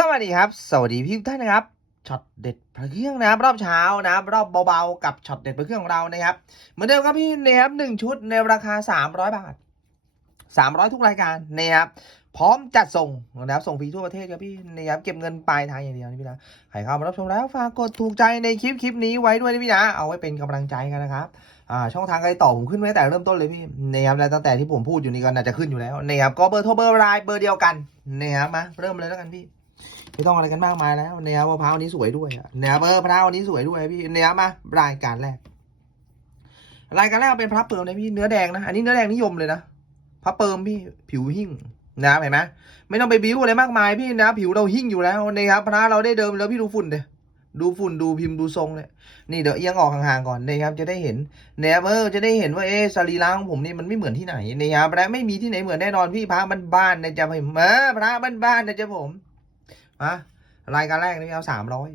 สวัสดีครับ สวัสดีพี่ท่านนะครับช็อตเด็ดพระเครื่องนะครับรอบเช้านะครับรอบเบาๆกับช็อตเด็ดพระเครื่องของเรานะครับเหมือนเดิมครับพี่นะครับหนึ่งชุดในราคา 300 บาท 300 ทุกรายการนะครับพร้อมจัดส่งนะครับส่งฟรีทั่วประเทศครับพี่นะครับเก็บเงินปลายทางอย่างเดียวนะพี่นะใครเข้ามารับชมแล้วฝากกดถูกใจในคลิปคลิปนี้ไว้ด้วยนะพี่นะเอาไว้เป็นกำลังใจกันนะครับอ่าช่องทางการต่อผมขึ้นไว้แต่เริ่มต้นเลยพี่นะครับและตั้งแต่ที่ผมพูดอยู่นี่ก็น่าจะขึ้นอยู่แล้วนะครับก็เบอร์โทรเบอร์ไลน์เบอร์เดียวกันนะครับมาเริ่มเลยแล้วกันพี่ ไม่ต้องอะไรกันมากมายแล้วเนื้อมะพร้าวนี้สวยด้วยเนื้อเบอร์มะพร้าวนี้สวยด้วยพี่เนื้อมารายการแรก รายการแรกเป็นพระเปิมนะพี่เนื้อแดงนะอันนี้เนื้อแดงนิยมเลยนะพระเปิมพี่ผิวหิ่งนะเห็นไหมไม่ต้องไปบิ้วอะไรมากมายพี่นะผิวเราหิ่งอยู่แล้วนะครับพระเราได้เดิมแล้วพี่ดูฝุ่นเดยดูฝุ่นดูพิมพ์ดูทรงเลยนี่เดี๋ยวเอียงออกห่างๆก่อนนะครับจะได้เห็นเนี่ยเออจะได้เห็นว่าเออสรีระของผมนี่มันไม่เหมือนที่ไหนนะครับและไม่มีที่ไหนเหมือนแน่นอนพี่พระบ้านๆนะจ๊ะผมเออพระบ้านๆนะจ๊ะผม อะรายการแรกนี่เอาสามร้อย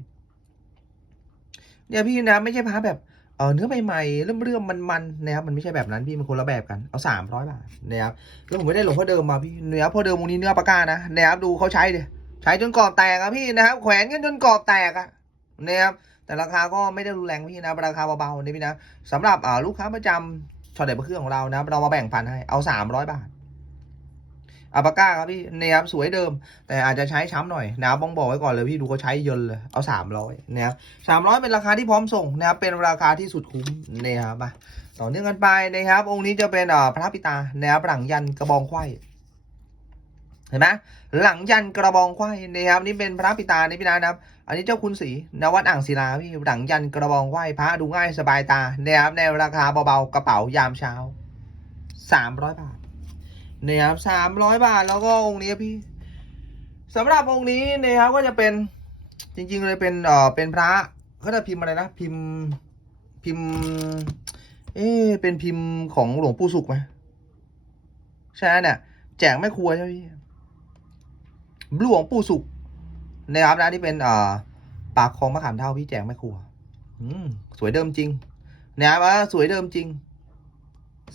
เนี่ยพี่นะไม่ใช่พาแบบเออเนื้อใหม่ๆเรื่อมๆมันๆนะครับมันไม่ใช่แบบนั้นพี่มันคนละแบบกันเอาสามร้อยบาทนะครับแล้วผมไม่ได้หลงพ่อเดิมมาพี่เนื้อพ่อเดิมวงนี้เนื้อปากกานะนะครับดูเขาใช้เดิใช้จนกรอบแตกอะพี่นะครับ แขวนกันจนกรอบแตกอะนะครับแต่ราคาก็ไม่ได้รุนแรงพี่นะราคาเบาๆนี่พี่นะสำหรับอ่าลูกค้าประจำช็อตเด็ดเครื่องของเรานะเรามาแบ่งพันให้เอาสามร้อยบาท อัลปาก้าครับพี่นะครับสวยเดิม แต่อาจจะใช้ช้ำหน่อยนะครับบ้องบอกไว้ก่อนเลยพี่ดูเขาใช้เยินเลยเอาสามร้อยนะครับสามร้อยเป็นราคาที่พร้อมส่งนะครับเป็นราคาที่สุดคุ้มนะครับมาต่อเนื่องกันไปนะครับ องค์นี้จะเป็นพระพิตานะครับหลังยันกระบองไขว้เห็นไหมหลังยันกระบองไขว้นะครับนี่เป็นพระพิตาในพี่นานะครับ อันนี้เจ้าคุณศรีนวัดอ่างศิลาพี่หลังยันกระบองไหว้พระดูง่ายสบายตานะครับในราคาเบาๆกระเป๋ายามเช้าสามร้อยบาท นะครับสามร้อยบาทแล้วก็องค์นี้พี่สำหรับองค์นี้นะครับก็จะเป็นจริงๆเลยเป็นเอ่อเป็นพระเขาจะพิมพ์อะไรนะพิมพ์พิมพ์ เอ๊เป็นพิมพ์ของหลวงปู่สุขไหมใช่เนี่ยแจกแม่ครัวใช่ไหมพี่หลวงปู่สุขนะครับนะที่เป็นเอ่อปากคลองมะขามเท่าพี่แจกแม่ครัว อืมสวยเดิมจริงนะครับสวยเดิมจริง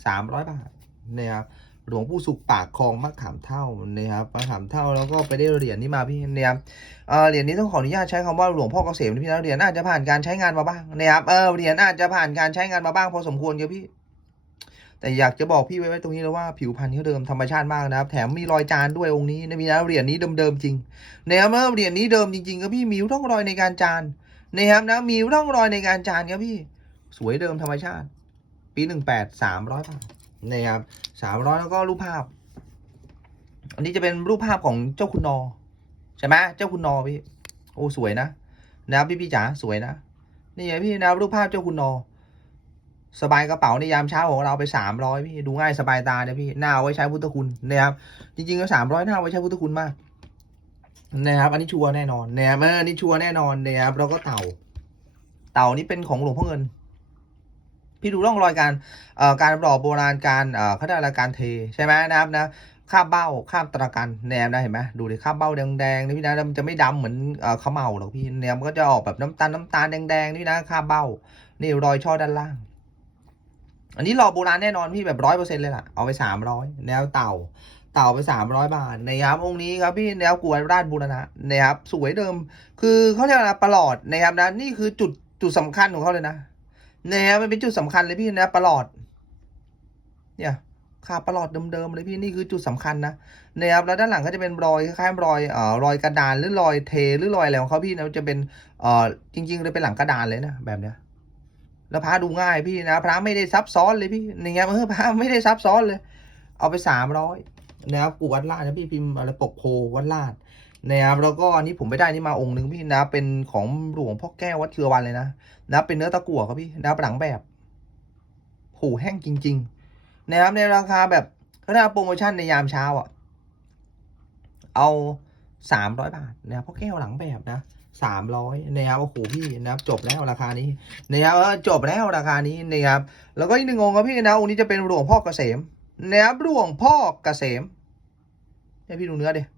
สามร้อยบาทนะครับ หลวงปู่สุขปากคลองมะขามเท่านะครับมะขามเท่าแล้วก็ไปได้เหรียญนี้มาพี่นะครับเออเหรียญนี้ต้องขออนุญาตใช้คำว่าหลวงพ่อเกษมนะพี่นะเหรียญอาจจะผ่านการใช้งานมาบ้างนะครับเออเหรียญอาจจะผ่านการใช้งานมาบ้างพอสมควรครับพี่ แต่อยากจะบอกพี่ไว้ไว้ตรงนี้แล้วว่าผิวพรรณเขาเดิมธรรมชาติมากนะครับ แถมมีรอยจานด้วยองค์นี้นะพี่นะเหรียญนี้เดิมๆจริงนะครับเมื่อเหรียญนี้เดิมจริงๆครับพี่มีร่องรอยในการจานนะครับนะมีร่องรอยในการจานครับพี่ สวยเดิมธรรมชาติ ปีหนึ่งแปดสามร้อยบาท นะครับสามร้อยแล้วก็รูปภาพ อันนี้จะเป็นรูปภาพของเจ้าคุณนอใช่ไหมเจ้าคุณนอพี่โอ้สวยนะนะครับพี่พี่จ๋าสวยนะนี่ไงพี่นะรูปภาพเจ้าคุณนอ สบายกระเป๋าในยามเช้าของเราไปสามร้อยพี่ดูง่ายสบายตาเนี่ยพี่หน้าไว้ใช้พุทธคุณนะครับจริงๆก็สามร้อยหน้าไว้ใช้พุทธคุณมากนะครับ อันนี้ชัวร์แน่นอนนะครับเอออันนี้ชัวร์แน่นอนนะครับแล้วก็เต่า เต่านี่เป็นของหลวงพ่อเงิน พี่ดูร่องรอยการการหล่อโบราณการเขาเรียกอะไรการเทใช่ไหมนะครับนะข้ามเบ้าข้ามตะกันแนมนะเห็นไหมดูดิข้ามเบ้าแดงๆนี่พี่นะมันจะไม่ดำเหมือนเข้าวเมาหรอกพี่แนมก็จะออกแบบน้ำตาลน้ำตาลแดงๆนี่นะข้ามเบ้า นี่รอยช่อด้านล่าง อันนี้หล่อโบราณแน่นอนพี่แบบร้อยเปอร์เซ็นต์เลยล่ะเอาไปสามร้อยแนวเต่าเต่าไปสามร้อยบาทนะครับองค์นี้ครับพี่แนวกวดราชบูรณะนะครับสวยเดิม คือเขาเรียกอะไรประหลอดนะครับนะนี่คือจุดจุดสำคัญของเขาเลยนะ นะครับมันเป็นจุดสำคัญเลยพี่นะประหลอด เนี่ยขาประหลอดเดิมๆเลยพี่นี่คือจุดสำคัญนะนะครับแล้วด้านหลังก็จะเป็นรอยคล้ายๆรอยเอ่อรอยกระดานหรือรอยเทหรือรอยอะไรของเขาพี่นะจะเป็นเอ่อจริงๆเลยเป็นหลังกระดานเลยนะแบบเนี้ยแล้วพระดูง่ายพี่นะพระไม่ได้ซับซ้อนเลยพี่นี่ไงเออพระไม่ได้ซับซ้อนเลย เอาไปสามร้อยนะครับกูวัดลาดนะพี่พิมพ์อะไรปกโพวัดลาด นะครับแล้วก็อันนี้ผมไปได้นี่มาองค์หนึ่งพี่นะ เป็นของหลวงพ่อแก้ววัดเชือวันเลยนะนะเป็นเนื้อตะกั่วครับพี่นะหลังแบบโหแห้งจริงๆนะครับในราคาแบบถ้าโปรโมชั่นในยามเช้าอะ เอาสามร้อยบาทนะครับพราะแก้วหลังแบบนะสามร้อยนะครับโอ้โหพี่นะครับจบแล้วราคานี้นะครับจบแล้วราคานี้นะครับแล้วก็อีกหนึ่งองค์ครับพี่นะองค์นี้จะเป็นหลวงพ่อเกษมนะครับหลวงพ่อเกษมเนี่ยพี่ดูเนื้อเดิเ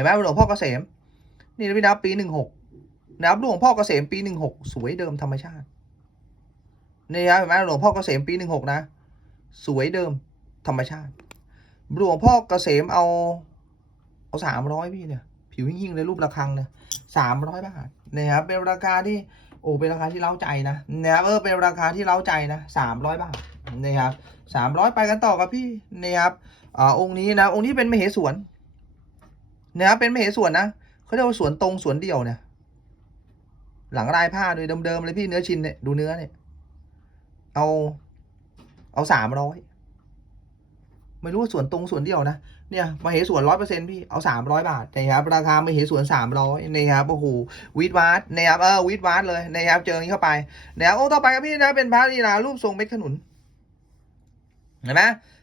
ห็นไหมหลวงพ่อเกษม นี่นะพี่นะปีหนึ่งหกนะครับหลวงพ่อเกษมปีหนึ่งหกสวยเดิมธรรมชาตินี่ครับเห็นไหมหลวงพ่อเกษมปีหนึ่งหกนะ สวยเดิมธรรมชาติหลวงพ่อเกษมเอาเอาสามร้อยพี่เนี่ยผิวหิ่งๆเลยรูประฆังเนี่ยสามร้อยบาทนะครับเป็นราคาที่โอ้เป็นราคาที่เล้าใจนะนะครับเออเป็นราคาที่เล้าใจนะสามร้อยบาทนะครับสามร้อยไปกันต่อครับพี่นะครับอ่าองค์นี้นะองค์นี้เป็นมเหสวน เนะครับเป็นมเหสวนนะเขาเรียกว่าสวนตรงสวนเดี่ยวเนี่ย หลังลายผ้าโดยเดิมๆเลยพี่เนื้อชิ้นเนี่ยดูเนื้อเนี่ย เอา เอาสามร้อยไม่รู้ว่าสวนตรงสวนเดียวนะเนี่ยมเหสวนร้อยเปอร์เซ็นพี่เอาสามร้อยบาทนะครับราคามเหสวนสามร้อยนะครับโอ้โหวิดวาร์ดนะครับเออวิดวาร์ดเลยนะครับเจออย่างนี้เข้าไปนะครับโอ้ต่อไปครับพี่นะเป็นพระลีลารูปทรงเม็ดขนุนเห็นไหม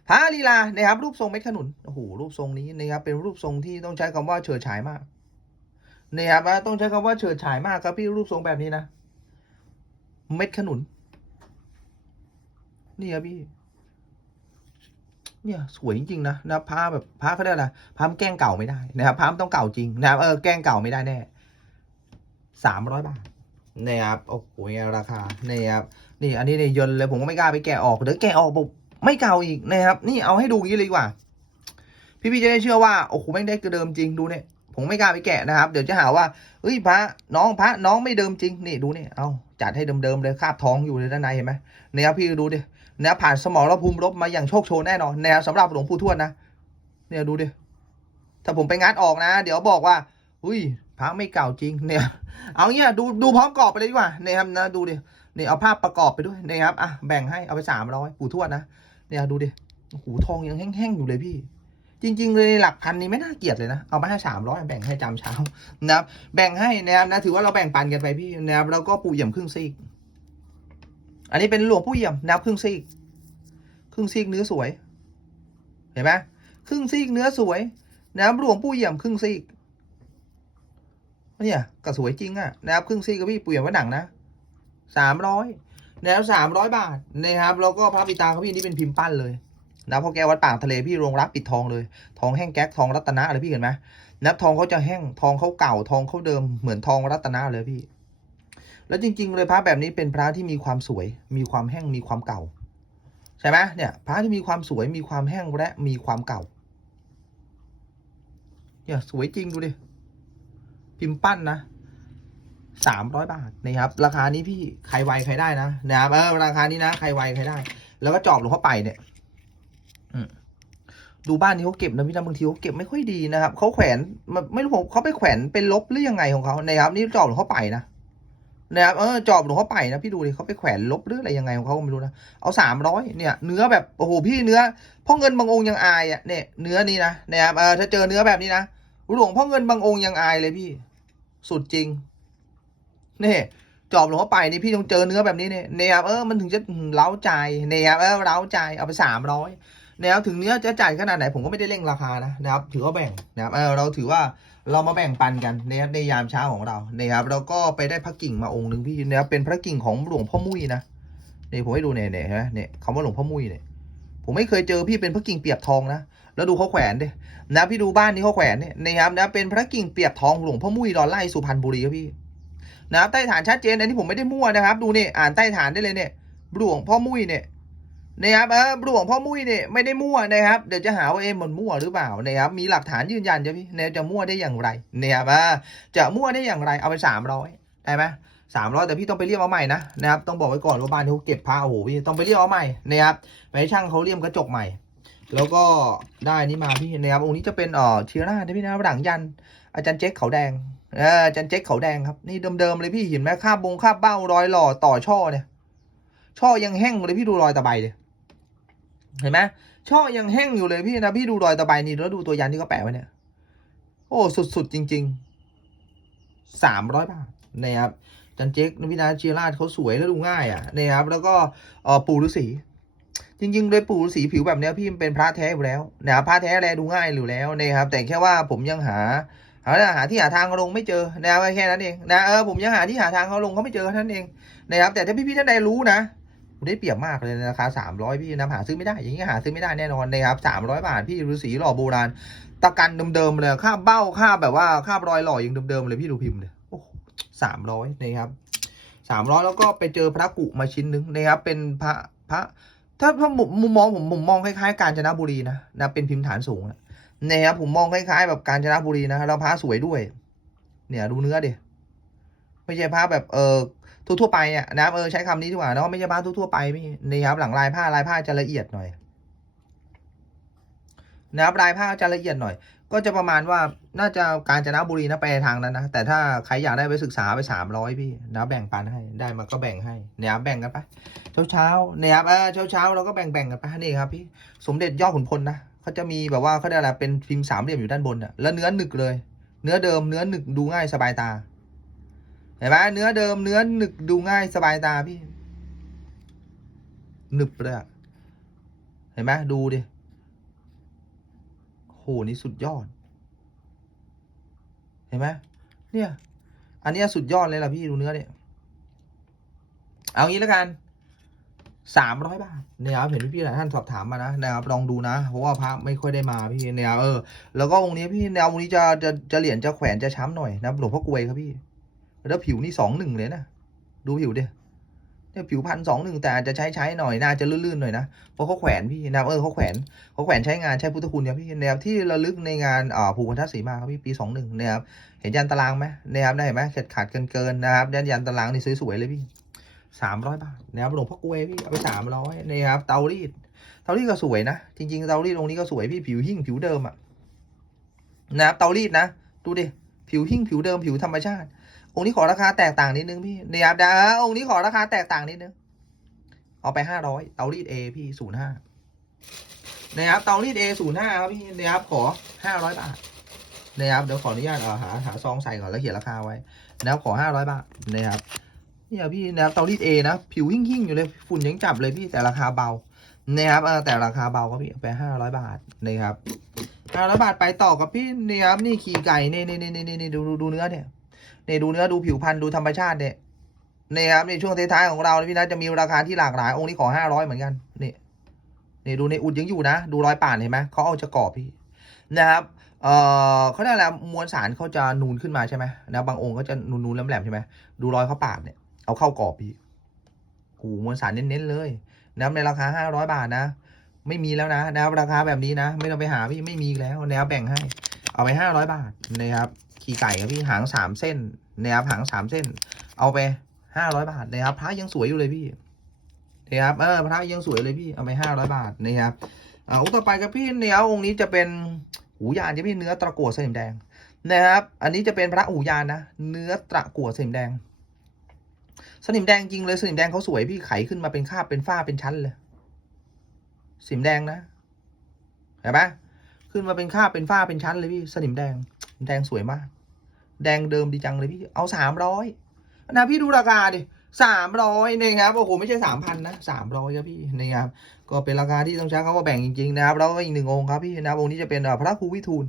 พระลีลานะครับรูปทรงเม็ดขนุนโอ้โหรูปทรงนี้นะครับเป็นรูปทรงที่ต้องใช้คำว่าเฉิดฉายมากนะครับต้องใช้คำว่าเฉิดฉายมากครับพี่รูปทรงแบบนี้นะเม็ดขนุน นี่ครับพี่ เนี่ยสวยจริงๆนะนะพาแบบพาเขาเรียกอะไรพามนแกล้งเก่าไม่ได้นะครับพามนต้องเก่าจริงนะครับเออแกล้งเก่าไม่ได้แน่สามร้อยบาทนะครับโอ้โหราคานี่ครับนี่อันนี้เนี่ยยนเลยผมก็ไม่กล้าไปแกะออกเดี๋ยวแกะออกปุ๊บ ไม่เก่าอีกนะครับ นี่เอาให้ดูยี้เลยดีกว่า พี่ๆจะได้เชื่อว่าโอ้โหแม่งได้เดิมจริงดูเนี่ยผมไม่กล้าไปแกะนะครับ เดี๋ยวจะหาว่าเฮ้ยพระน้องพระน้องไม่เดิมจริงนี่ดูเนี่ยเอาจัดให้เดิมๆเลยคาบท้องอยู่เลยด้านในเห็นไหมเนี่ยพี่ดูดิเนี่ยผ่านสมองระภูมิรบมาอย่างโชคโชนแน่นอนแนวสำหรับหลวงปู่ทวดนะเนี่ยดูดิถ้าผมไปงัดออกนะ เดี๋ยวบอกว่า อุ้ยพระไม่เก่าจริงเนี่ย เอาเงี้ยดูดูพร้อมกรอบไปเลยดีกว่าเนี่ยครับนะดูดิ นี่ยเอาภาพประกอบไปด้วยนะครับอะแบ่งให้เอาไปสามร้อยปู่ทวดนะเนี่ยดูดิโอ้โหทองยังแห้งๆอยู่เลยพี่ จริง ๆ เลยหลักพันนี้ไม่น่าเกลียดเลยนะเอาไปให้สามร้อยแบ่งให้จำเช้านะครับแบ่งให้นะครับนะถือว่าเราแบ่งปันกันไปพี่นะครับแล้วก็ปู่เยี่ยมครึ่งซีก อันนี้เป็นหลวงปู่เยี่ยมนะครับครึ่งซีก ครึ่งซีกเนื้อสวย เห็นไหมครึ่งซีกเนื้อสวยนะครับหลวงปู่เยี่ยมครึ่งซีกเนี่ยก็สวยจริงอะนะครับครึ่งซีกกับพี่ปู่เยี่ยมวัดหนังนะ สามร้อยนะครับสามร้อยบาทนะครับแล้วก็พระปิตาเขาพี่นี่เป็นพิมพ์ปั้นเลยนะพราะแกวัดปากทะเลพี่โรงรับปิดทองเลย ทองแห้งแก๊กทองรัตนะอะไรพี่เห็นไหมนับทองเขาจะแห้งทองเขาเก่าทองเขาเดิมเหมือนทองรัตนะเลยพี่ แล้วจริง ๆ เลยพระแบบนี้เป็นพระที่มีความสวย มีความแห้งมีความเก่า ใช่ไหมเนี่ย พระที่มีความสวยมีความแห้งและมีความเก่าเนี่ยสวยจริงดูดิพิมพ์ปั้นนะ สามร้อยบาทนะครับ ราคานี้พี่ใครไวใครได้นะนะครับเออราคานี้นะใครไวใครได้ แล้วก็จอบหลวงพ่อไปเนี่ยดูบ้านที่เขาเก็บนะพี่นะบางทีเขาเก็บไม่ค่อยดีนะครับเขาแขวนไม่รู้ผมเขาไปแขวนเป็นลบหรือยังไงของเขานะครับ นี่จอบหลวงพ่อไปนะนะครับเออจอบหลวงพ่อไปนะพี่ดูดิเขาไปแขวนลบหรืออะไรยังไงของเขาไม่รู้นะเอาสามร้อยเนี่ย เนื้อแบบโอ้โหพี่เนื้อพ่อเงินบางองค์ยังอายอะเนี่ยเนื้อนี่นะนะครับเออถ้าเจอเนื้อแบบนี้นะหลวงพ่อเงินบางองค์ยังอายเลยพี่ สุดจริง นี่จอบหลวงพ่อไปนี่พี่ต้องเจอเนื้อแบบนี้เนี่ยนะครับเออมันถึงจะเล้าใจเนะครับเออเล้าใจเอาไปสามร้อยนะครับถึงเนื้อจะจ่ายขนาดไหนผมก็ไม่ได้เร่งราคานะนะครับ ถือว่าแบ่งนะครับเออเราถือว่าเรามาแบ่งปันกันนะครับในยามเช้าของเรานะครับเราก็ไปได้พระกิ่งมาองค์หนึ่งพี่นะครับเป็นพระกิ่งของหลวงพ่อมุ้ยนะนี่ผมให้ดูเนี่ยเนี่ยเห็นไหมเนี่ยคำว่าหลวงพ่อมุ้ยเนี่ยผมไม่เคยเจอพี่เป็นพระกิ่งเปียบทองนะแล้วดูเขาแขวนดินะพี่ดูบ้านนี้เขาแขวนเนี่ยนะครับนะเป็นพระกิ่งเปียบทองหลวงพ่อมุ้ยดอนไล่สุพรรณบุรีครับพี่ นะครับใต้ฐานชัดเจนอันนี้ผมไม่ได้มั่วนะครับ ดูนี่อ่านใต้ฐานได้เลยเนี่ยหลวงพ่อมุ้ยเนี่ยนะครับเออหลวงพ่อมุ้ยเนี่ยไม่ได้มั่วนะครับเดี๋ยวจะหาว่าเอ็มมันมั่วหรือเปล่านะครับมีหลักฐานยืนยันจะพี่เนี่ยจะมั่วได้อย่างไรนี่ยอ่าจะมั่วได้อย่างไรเอาไปสามร้อยได้ไหมสามร้อยแต่พี่ต้องไปเรียกเอาใหม่นะนะครับต้องบอกไว้ก่อนว่าบ้านที่เขาเก็บผ้าโอ้โหพี่ต้องไปเรียกเอาใหม่นะครับไปให้ช่างเขาเลี่ยมกระจกใหม่ แล้วก็ได้นี่มาพี่นะครับองค์นี้จะเป็นเอ่อเชียร่านะพี่นะหลังยัน อาจารย์เจ๊กเขาแดง อาจารย์เจ๊กเขาแดงครับนี่เดิมๆเลยพี่เห็นไหมคาบบงคาบเบ้ารอยหล่อต่อช่อเนี่ย ช่อยังแห้งเลยพี่ดูรอยตะไบเลยเห็นไหมช่อยังแห้งอยู่เลยพี่นะพี่ดูรอยตะไบนี่แล้วดูตัวยันที่เขาแปะไว้เนี่ย โอ้สุดๆจริงๆสามร้อยบาทนะครับจันเจ๊กนวินาเชียราชเขาสวยแล้วดูง่ายอะนะครับแล้วก็เออปู่ฤาษีจริงๆเลยปู่ฤาษีผิวแบบเนี้ยพี่มันเป็นพระแท้อยู่แล้วนะครับพระแท้แลดูง่ายอยู่แล้วนะครับแต่แค่ว่าผมยังหา หาหาที่หาทางเขาลงไม่เจอนะครับแค่นั้นเองนะเออผมยังหาที่หาทางเขาลงเขาไม่เจอท่านั้นเองนะครับแต่ถ้าพี่ๆท่านใดรู้นะผมได้เปรียบมากเลยราคาสามร้อยพี่นะหาซื้อไม่ได้อย่างนี้หาซื้อไม่ได้แน่นอนนะครับสามร้อยบาทพี่ฤาษีหล่อโบราณตะกันเดิมๆเลยค่าเบ้าค่าแบบว่าค่ารอยหล่อยังเดิมๆเลยพี่ดูพิมพ์เลยโอ้สามร้อยนะครับสามร้อยแล้วก็ไปเจอพระกุมาชิ้นหนึ่งนะครับเป็นพระพระถ้าถ้ามุมมองผมมุมมองคล้ายๆ กาญจนบุรีนะนะเป็นพิมพ์ฐานสูงนะ เนี่ยครับผมมองคล้ายๆแบบกาญจนบุรีนะแล้วพระสวยด้วย เนี่ยดูเนื้อดิไม่ใช่พระแบบเออทั่วๆไปอะนะครับเออใช้คำนี้ดีกว่าเนาะไม่ใช่พระทั่วๆไปพี่นี่ครับ หลังลายผ้าลายผ้าจะละเอียดหน่อยนะครับลายผ้าจะละเอียดหน่อย ก็จะประมาณว่าน่าจะกาญจนบุรีนะไปทางนั้นนะแต่ถ้าใครอยากได้ไปศึกษาไปสามร้อยพี่นะแบ่งปันให้ได้มาก็แบ่งให้เนี่ยครับแบ่งกันไปเช้าเช้าเนี่ยครับเออเช้าเช้าเราก็แบ่งแบ่งกันไปนี่ครับพี่สมเด็จยอดขุนพลนะ เขาจะมีแบบว่าเขาเรียกอะไรเป็นพิมพ์สามเหลี่ยมอยู่ด้านบนอะแล้วเนื้อหนึกเลย เนื้อเดิมเนื้อหนึกดูง่ายสบายตาเห็นไหมเนื้อเดิมเนื้อหนึกดูง่ายสบายตาพี่หนึบเลยอะเห็นไหมดูดิโหนี่สุดยอด เห็นไหมเนี่ย อันนี้สุดยอดเลยล่ะพี่ดูเนื้อเนี่ย เอางี้แล้วกัน สามร้อยบาทเนี่ยครับเห็นพี่ๆหลายท่านสอบถามมานะนะครับลองดูนะ เพราะว่าพระไม่ค่อยได้มาพี่เนี่ยเออแล้วก็องค์นี้พี่แนวองค์นี้จะจะจะเหรียญจะแขวนจะช้ำหน่อยนะหลวงพ่อกวยครับพี่ แล้วผิวนี่สองหนึ่งเลยนะดูผิวดิเนี่ยผิวพันสองหนึ่งแต่อาจจะใช้ใช้หน่อยน่าจะลื่นๆหน่อยนะเพราะเขาแขวนพี่นะเออเขาแขวนเขาแขวนใช้งานใช้พุทธคุณครับพี่นะครับที่ระลึกในงานอ่าภูพันธศรีมาครับพี่ปีสองหนึ่งนะครับเห็นยันตารางไหมนะครับได้เห็นไหมเข็ดขาดเกินเกินๆนะครับยันยันตารางนี่สวยๆเลยพี่ สามร้อยบาทนะครับหลวงพ่อกลวยพี่เอาไปสามร้อยนะครับเตารีดเตารีดก็สวยนะ จริง ๆ เตารีดองค์นี้ก็สวยพี่ผิวหิ้งผิวเดิมอะนะครับเตารีดนะ ดูดิผิวหิ้งผิวเดิมผิวธรรมชาติ องค์นี้ขอราคาแตกต่างนิดนึงพี่นะครับเดี๋ยวองค์นี้ขอราคาแตกต่างนิดนึงเอาไปห้าร้อยเตารีดเอพี่ศูนย์ห้านะครับเตารีดเอศูนย์ห้าครับพี่นะครับขอห้าร้อยบาทนะครับเดี๋ยวขออนุญาตเอาหาหาซองใส่ก่อนแล้วเขียนราคาไว้นะครับขอห้าร้อยบาทนะครับ เนี่ยพี่นะครับเตารีดเอนะ ผิวหิ่งๆอยู่เลยฝุ่นยังจับเลยพี่แต่ราคาเบานะครับแต่ราคาเบาก็พี่ไปห้าร้อยบาทนะครับห้าร้อยบาทไปต่อกับพี่นี่ครับนี่ขี่ไก่นี่นี่นี่นี่นี่ดูดูดูเนื้อเนี่ยนี่ดูเนื้อดูผิวพันธุ์ดูธรรมชาติเนี่ยนี่ครับในช่วงท้ายๆของเรานะพี่นะจะมีราคาที่หลากหลายองค์นี้ขอห้าร้อยเหมือนกันนี่นี่ดูในอุดยังอยู่นะ ดูรอยป่านเห็นไหมเขาเอาจะกรอบพี่นะครับเอ่อเขาเรียกอะไรมวลสารเขาจะนูนขึ้นมาใช่ไหมนะบางองค์ก็จะนูนๆแหลมๆใช่ไหมดูรอยเขาปาดเนี่ย เอาเข้ากรอบพี่โอ้โหมวลสารเน้นๆเลยนะครับในราคาห้าร้อยบาทนะ ไม่มีแล้วนะนะครับราคาแบบนี้นะ ไม่ต้องไปหาพี่ไม่มีแล้วนะครับแบ่งให้ เอาไปห้าร้อยบาทนะครับขี่ไก่ครับพี่หางสามเส้นนะครับหางสามเส้น เอาไปห้าร้อยบาทนะครับพระยังสวยอยู่เลยพี่นะครับเออพระยังสวยเลยพี่เอาไปห้าร้อยบาทนะครับอ่าองค์ต่อไปครับพี่เนี่ยองค์นี้จะเป็นหูยานจะเป็นเนื้อตะกั่วสนิมแดงนะครับ อันนี้จะเป็นพระหูยานนะ เนื้อตะกั่วสนิมแดง สนิมแดงจริงเลยสนิมแดงเขาสวยพี่ไขขึ้นมาเป็นคาบเป็นฝ้าเป็นชั้นเลยสนิมแดงนะเห็นปะขึ้นมาเป็นคาบเป็นฝ้าเป็นชั้นเลยพี่สนิมแดง แดงสวยมาก แดงเดิมดีจังเลยพี่ เอาสามร้อยนะพี่ดูราคาดิสามร้อยนะครับโอ้โหไม่ใช่สามพันนะสามร้อยครับพี่นะครับก็เป็นราคาที่ต้องใช้คำว่าแบ่งจริงๆนะครับแล้วก็อีกหนึ่งองค์ครับพี่นะองค์นี้จะเป็นพระครูวิทูล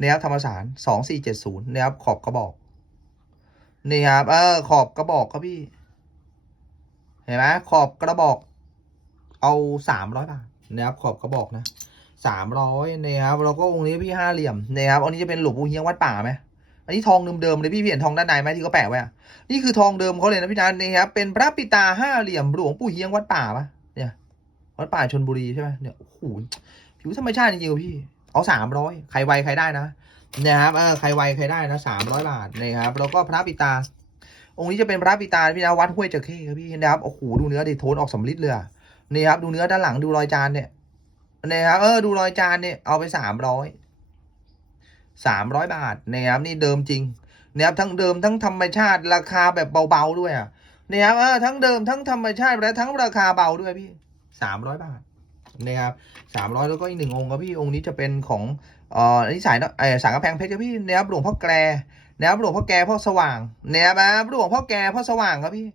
นะครับธรรมสารสองสี่เจ็ดศูนย์นะครับขอบกระบอก นี่ครับ เออ ขอบกระบอกครับพี่ เห็นไหมขอบกระบอก เอาสามร้อยบาทนะครับ ขอบกระบอกนะสามร้อยนะครับแล้วก็องค์นี้พี่ห้าเหลี่ยมนะครับองค์นี้จะเป็นหลวงปู่เฮียงวัดป่าไหมอันนี้ทองเดิมๆเลยพี่พี่เห็นทองด้านในไหมที่เขาแปะไว้นี่คือทองเดิมเขาเลยนะพี่นันนี่ครับเป็นพระปิตาห้าเหลี่ยมหลวงปู่เฮียงวัดป่าปะเนี่ยวัดป่าชนบุรีใช่ไหมเนี่ยโอ้โหผิวธรรมชาติจริงๆพี่เอาสามร้อยใครไวใครได้นะ นะครับเออใครไวใครได้นะสามร้อยบาทนะครับแล้วก็พระปิตา องค์นี้จะเป็นพระปิตาพี่นะวัดห้วยเจเข้ครับพี่นะครับโอ้โหดูเนื้อดิโทนออกสำลิดเลยอะนี่ครับดูเนื้อด้านหลังดูรอยจานเนี่ยนะครับเออดูรอยจานเนี่ยเอาไปสามร้อยสามร้อยบาทนะครับนี่เดิมจริงนะครับทั้งเดิมทั้งธรรมชาติราคาแบบเบาๆด้วยอะนะครับเออทั้งเดิมทั้งธรรมชาติและทั้งราคาเบาด้วยพี่สามร้อยบาท นะครับสามร้อยแล้วก็อีกหนึ่งองค์ครับพี่องค์นี้จะเป็นของเอ่ออันนี้สายเนอะเอสายกระแพงเพชรครับพี่นะครับหลวงพ่อแกรนะครับหลวงพ่อแกพ่อสว่างนะครับหลวงพ่อแกพ่อสว่างครับพี่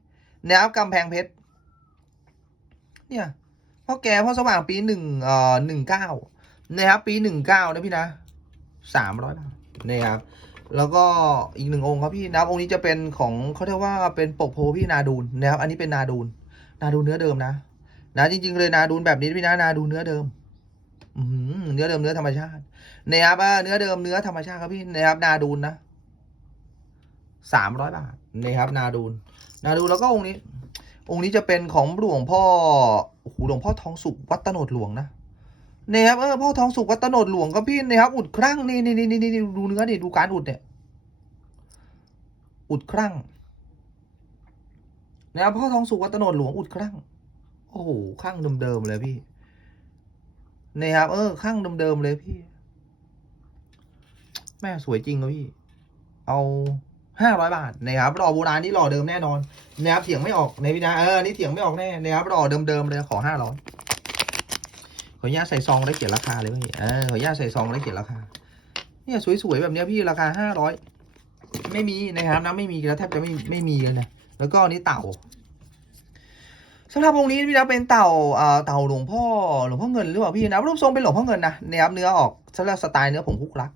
นะครับกำแพงเพชรเนี่ยพ่อแกพ่อสว่างปีหนึ่งเอ่อหนึ่งเก้านะครับปีหนึ่งเก้านะพี่นะสามร้อยบาทนะครับแล้วก็อีกหนึ่งองค์ครับพี่นะครับองค์นี้จะเป็นของเขาเรียกว่าเป็นปกโพพี่นาดูนนะครับอันนี้เป็นนาดูนนาดูนเนื้อเดิมนะ นะจริง ๆ เลยนาดูนแบบนี้พี่นะนาดูเนื้อเดิมอืเนื้อเดิมเนื้อธรรมชาตินะครับเนื้อเดิมเนื้อธรรมชาติครับพี่นะครับ นาดูนนะสามร้อยบาทนะครับ นาดูนนาดูแล้วก็องค์นี้ องค์นี้จะเป็นของหลวงพ่อโอ้โหหลวงพ่อทองสุขวัดตะโนดหลวงนะนี่ครับเออพ่อทองสุกวัดตโนดหลวงครับพี่นี่ครับ อุดครั่งนี่นี่นี่นี่นี่ดูเนื้อดิดูการอุดเนี่ย อุดครั่งนะครับพ่อทองสุกวัดตโนดหลวงอุดครั่ง โอ้โหครั่งเดิมๆเลยพี่นี่ครับ เออครั่งเดิมๆเลยพี่ แม่สวยจริงครับพี่ เอาห้าร้อยบาทนะครับรอโบราณนี่รอเดิมแน่นอนนะครับเถียงไม่ออกในพี่นะเออนี่เถียงไม่ออกแน่นะครับรอเดิมๆเลยขอห้าร้อยขออนุญาตใส่ซองได้เขียนราคาเลยพี่เออขออนุญาตใส่ซองได้เขียนราคา เนี่ยสวยๆแบบเนี้ยพี่ราคาห้าร้อยไม่มีนะครับนะไม่มีแล้วแทบจะไม่ไม่มีเลยนะแล้วก็อันนี้เต่า สำหรับองค์นี้พี่นะเป็นเต่าเต่าหลวงพ่อหลวงพ่อเงินหรือเปล่าพี่นะรูปทรงเป็นหลวงพ่อเงินนะนะครับเนื้อออกสำหรับสไตล์เนื้อผงคุกรัก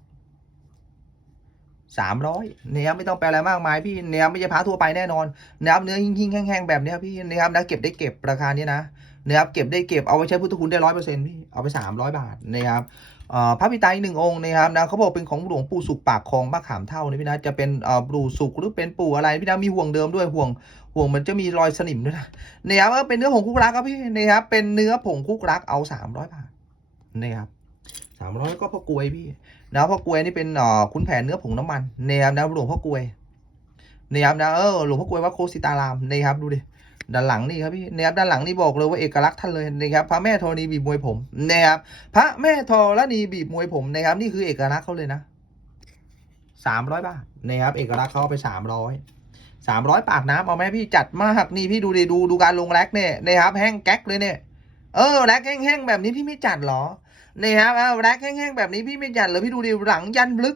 สามร้อยเนี่ยไม่ต้องแปลอะไรมากมายพี่เนี่ยไม่ใช่พระทั่วไปแน่นอนนะครับเนื้อหิ้งๆแห้งๆแบบนี้พี่นะครับนะเก็บได้เก็บราคานี้นะนะครับเก็บได้เก็บเอาไว้ใช้พุทธคุณได้ร้อยเปอร์เซ็นต์พี่เอาไปสามร้อยบาทนะครับ พระพิตาอีกหนึ่งองค์นะครับนะเขาบอกเป็นของหลวงปู่สุขปากคลองบ้าขามเท่านะพี่นะจะเป็นปู่สุขหรือเป็นปู่อะไรพี่นะมีห่วงเดิมด้วยห่วงห่วงมันจะมีรอยสนิมด้วยนะนะครับเป็นเนื้อผงคุกรักครับพี่นะครับเป็นเนื้อผงคุกรักเอาสามร้อยบาทนะครับสามร้อยก็พ่อกลวยพี่นะพ่อกลวยนี่เป็นเอ่อขุนแผนเนื้อผงน้ำมันนะครับนะหลวงพ่อกลวยนะครับนะเออหลวงพ่อกลวยวัดโคสิตารามนะครับดูดิ ด้านหลังนี่ครับพี่นะครับด้านหลังนี่บอกเลยว่าเอกลักษณ์ท่านเลยนะครับพระแม่ธรณีบีบมวยผมนะครับพระแม่ธรณีบีบมวยผมนะครับ นี่คือเอกลักษณ์เขาเลยนะสามร้อยบาทนะครับเอกลักษณ์เขาเอาไปสามร้อยสามร้อยปากน้ำเอาไหมพี่จัดมากนี่พี่ดูดิดูดูการลงแร็กเนี่ยนะครับแห้งแก๊กเลยเนี่ยเออแร็กแห้งๆแบบนี้พี่ไม่จัดหรอนี่ครับเอาแร็กแห้งๆแบบนี้พี่ไม่ยันเลยพี่ดูดิหลังยันลึก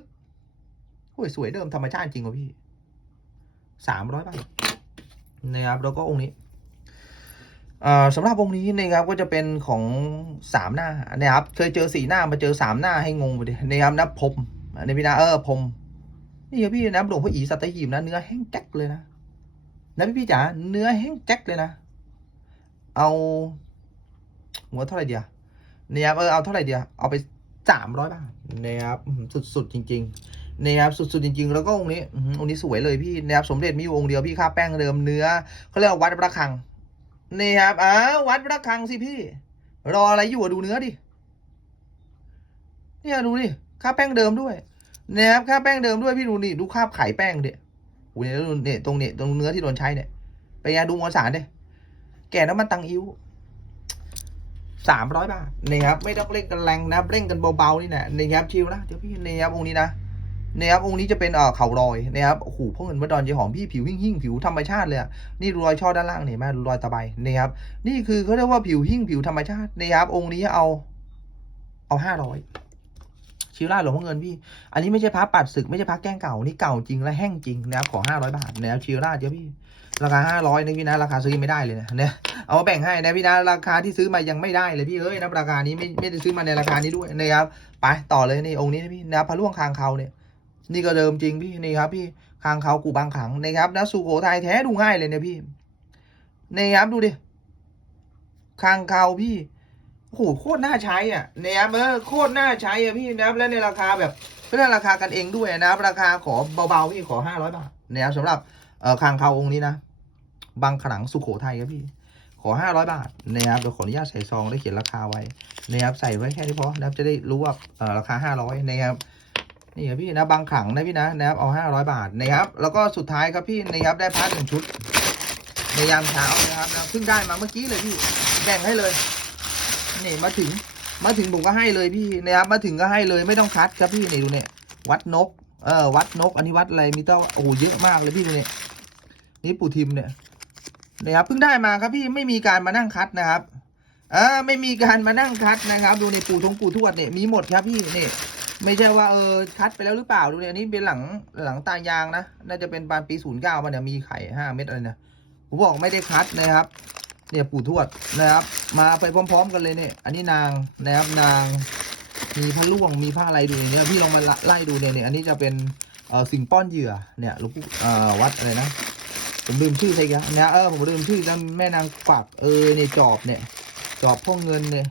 โอ้ยสวยเดิมธรรมชาติจริงว่าพี่สามร้อยบาท นะครับ แล้วก็องค์นี้เอ่อสำหรับองค์นี้นะครับก็จะเป็นของสามหน้านะครับ เคยเจอสี่หน้ามาเจอสามหน้าให้งงไปดินะครับนะพรมอันนี้พี่นะเออพรมนี่ครับพี่นะหลวงพ่ออีสัตหีบนะเนื้อแห้งแจ๊กเลยนะนะพี่พี่จ๋าเนื้อแห้งแจ๊กเลยนะ เอาหัวเท่าไหร่เดียวเนี่ยครับเออเอาเท่าไหร่เดียวเอาไปสามร้อยบาทนะครับสุดๆจริง ๆ นะครับสุดๆจริงๆ แล้วก็องค์นี้องค์นี้สวยเลยพี่นะครับสมเด็จมีอยู่องค์เดียวพี่ค่าแป้งเดิมเนื้อเขาเรียกวัดประคังนี่ครับอ้าวัดประคังสิพี่ รออะไรอยู่อะดูเนื้อดิเนี่ยดูดิค่าแป้งเดิมด้วยนะครับค่าแป้งเดิมด้วยพี่ดูนี่ดูคราบไข่แป้งเด็โอ้ยเนี่ยดูเนี่ยตรงเนี่ยตรงเนื้อที่โดนใช้เนี่ยไปไงดูมวลสารดิแก่น้ำมันตังอิ้วสามร้อยบาทนะครับไม่ต้องเร่งกันแรงนะเร่งกันเบาๆนี่แหละนะครับชิวนะเดี๋ยวพี่นะครับองค์นี้นะ นะครับองค์นี้จะเป็นเอ่อเข่ารอยนะครับโอ้โหพวกเงินวัดดอนเจหอมพี่ผิวหิ่งๆผิวธรรมชาติเลยอะนี่รอยช่อด้านล่างเนี่ยแม่รอยตะไบนะครับนี่คือเขาเรียกว่าผิวหิ่งผิวธรรมชาตินะครับองค์นี้เอาเอาห้าร้อยชิล่าหลวงพ่อเงินพี่ อันนี้ไม่ใช่พระปัดศึกไม่ใช่พระแกล้งเก่า นี่เก่าจริงและแห้งจริงนะครับขอห้าร้อยบาทนะครับชิล่าเดี๋ยวพี่ ราคาห้าร้อยนะพี่นะ ราคาซื้อไม่ได้เลยนะเนี่ยเอามาแบ่งให้นะพี่นะ ราคาที่ซื้อมายังไม่ได้เลยพี่เอ้ยนะราคานี้ไม่ไม่ได้ซื้อมาในราคานี้ด้วยนะครับไปต่อเลยนี่องค์นี้นะพี่นะพระล่วงคางเขาเนี่ย นี่ก็เดิมจริงพี่นี่ครับพี่คางเขากูบางขังนะครับนะสุโขทัยแท้ดูง่ายเลยเนี่ยพี่นี่ครับดูดิคางเขาพี่โอ้โหโคตรน่าใช้อะนะครับเออโคตรน่าใช้อะพี่นะครับและในราคาแบบเป็นราคากันเองด้วยนะครับ ราคาขอเบาๆพี่ขอห้าร้อยบาทนะครับสำหรับเอ่อคางเขาองค์นี้นะบางขลังสุโขทัยครับพี่ขอห้าร้อยบาทนะครับเดี๋ยวขออนุญาตใส่ซองได้เขียนราคาไว้นะครับใส่ไว้แค่นี้พอนะครับจะได้รู้ว่าเออราคาห้าร้อยนะครับ นี่ครับพี่นะบางขังนะพี่นะนะครับเอาห้าร้อยบาทนะครับ แล้วก็สุดท้ายครับพี่นะครับได้พัดหนึ่งชุด ในยามเช้านะครับนะเพิ่งได้มาเมื่อกี้เลยพี่แบ่งให้เลยนี่มาถึงมาถึงผมก็ให้เลยพี่นะครับมาถึงก็ให้เลยไม่ต้องคัดครับพี่นี่ดูเนี่ยวัดนกเออวัดนก อันนี้วัดอะไรมีเต้าโอ้เยอะมากเลยพี่ดูเนี่ยนี่ปู่ทิมเนี่ยนะครับเพิ่งได้มาครับพี่ไม่มีการมานั่งคัดนะครับเออไม่มีการมานั่งคัดนะครับ ดูในปู่ทงปู่ทวดเนี่ยมีหมดครับพี่เนี่ย ไม่ใช่ว่าเออคัดไปแล้วหรือเปล่าดูเนี่ยอันนี้เป็นหลังหลังตายางนะน่าจะเป็นปานปีศูนย์เก้ามันเนี่ยมีไข่ห้าเม็ดอะไรเนี่ยผมบอกไม่ได้คัดนะครับ เนี่ยปู่ทวดนะครับ มาไปพร้อม ๆ กันเลยเนี่ยอันนี้นางนะครับนาง มีผ้าล่วงมีผ้าอะไรดูเนี่ยพี่ลองมาไล่ดูเนี่ยเนี่ยอันนี้จะเป็นเอ่อสิ่งป้อนเหยื่อเนี่ยหลวงปู่เอ่อวัดอะไรนะผมลืมชื่อใช่ไหมนะเออผมลืมชื่อแล้วแม่นางกวักเออเนี่ยจอบเนี่ยจอบพ่อเงินเนี่ย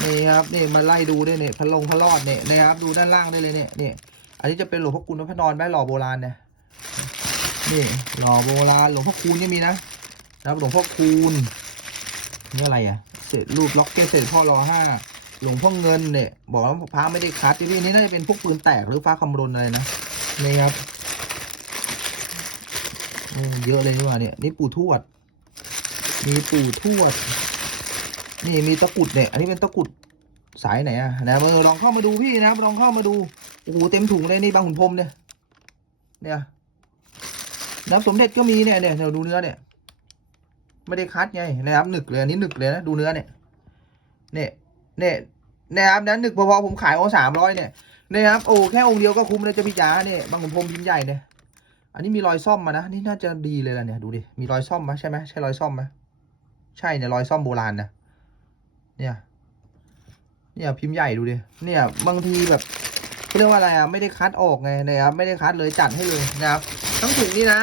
นี่ครับนี่มาไล่ดูได้เนี่ยพะลงพะรอดเนี่ยนะครับดูด้านล่างได้เลยเนี่ยเนี่ยอันนี้จะเป็นหลวงพ่อคูณวัดพระนอนแม่หล่อโบราณเนี่ยนี่หล่อโบราณหลวงพ่อคูณยังมีนะนะครับหลวงพ่อคูณนี่อะไรอะเศษรูปล็อกเก็ตเศษพ่อรอห้าหลวงพ่อเงินเนี่ยบอกว่าพระไม่ได้คัดที่พี่นี่น่าจะเป็นพวกปืนแตกหรือฟ้าคำรนอะไรนะนี่ครับเยอะเลยนี่ว่าเนี่ยนี่ปู่ทวด มีปู่ทวด นี่มีตะกุดเนี่ย อันนี้เป็นตะกุดสายไหนอะนะเออลองเข้ามาดูพี่นะครับลองเข้ามาดูโอ้โหเต็มถุงเลยนี่บางขุนพรมเนี่ย เนี่ยน้ำสมเด็จก็มีเนี่ยเนี่ยเราดูเนื้อเนี่ย ไม่ได้คัดไงนะครับหนึกเลยอันนี้หนึกเลยนะดูเนื้อเนี่ย เนี่ยเนี่ยนะครับนั้นหนึกพอๆผมขายเอาสามร้อยเนี่ยนะครับโอ้แค่องค์เดียวก็คุ้มเลยจะพี่จ๋าเนี่ยบางขุนพรหมพิมพ์ใหญ่เนี่ยอันนี้มีรอยซ่อมมานะนี่น่าจะดีเลยล่ะเนี่ยดูดิมีรอยซ่อมไหมใช่ไหมใช่รอยซ่อมไหมใช่เนี่ยรอยซ่อมโบราณนะ เนี่ยเนี่ยพิมพ์ใหญ่ดูดิเนี่ยบางทีแบบเรียกว่าอะไรอะไม่ได้คัดออกไงนะครับไม่ได้คัดเลยจัดให้เลยนะครับทั้งถุงนี้นะ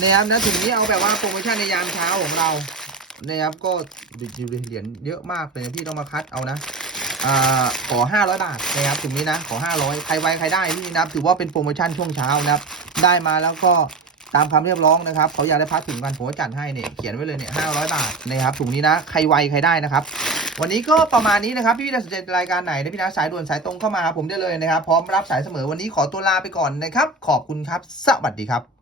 นะครับนะถุงนี้เอาแบบว่าโปรโมชั่นในยามเช้าของเรานะครับก็ดูดูดิเหรียญเยอะมากเลยพี่ต้องมาคัดเอานะอ่าขอห้าร้อยบาทนะครับถุงนี้นะขอห้าร้อยใครไวใครได้พี่นะครับถือว่าเป็นโปรโมชั่นช่วงเช้านะครับได้มาแล้วก็ตามคำเรียกร้องนะครับเขาอยากได้พัดถุงกันผมก็จัดให้เนี่ยเขียนไว้เลยเนี่ยห้าร้อยบาทนะครับถุงนี้นะใครไวใครได้นะครับ วันนี้ก็ประมาณนี้นะครับ พี่พี่ๆสนใจรายการไหนนะพี่นะสายด่วนสายตรงเข้ามาหาผมได้เลยนะครับ พร้อมรับสายเสมอวันนี้ขอตัวลาไปก่อนนะครับ ขอบคุณครับ สวัสดีครับ